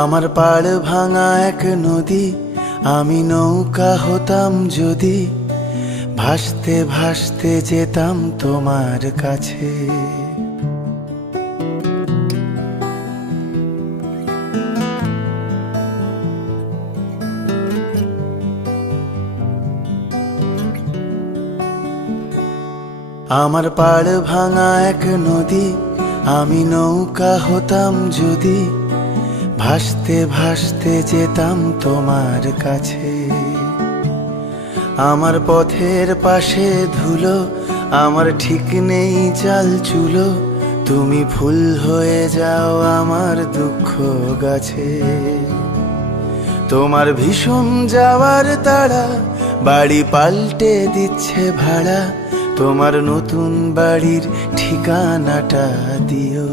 আমার পাড় ভাঙা এক নদী, আমি নৌকা হতাম যদি, ভাসতে ভাসতে যেতাম তোমার কাছে। আমার পাড় ভাঙা এক নদী, আমি নৌকা হতাম যদি, ভাসতে ভাসতে যেতাম তোমার কাছে। আমার পথের পাশে ধুলো, আমার ঠিক নেই চাল চুলো, তুমি ফুল হয়ে যাও আমার দুঃখ গাছে। তোমার ভীষণ যাওয়ার তাড়া, বাড়ি পাল্টে দিচ্ছে ভাড়া, তোমার নতুন বাড়ির ঠিকানাটা দিও।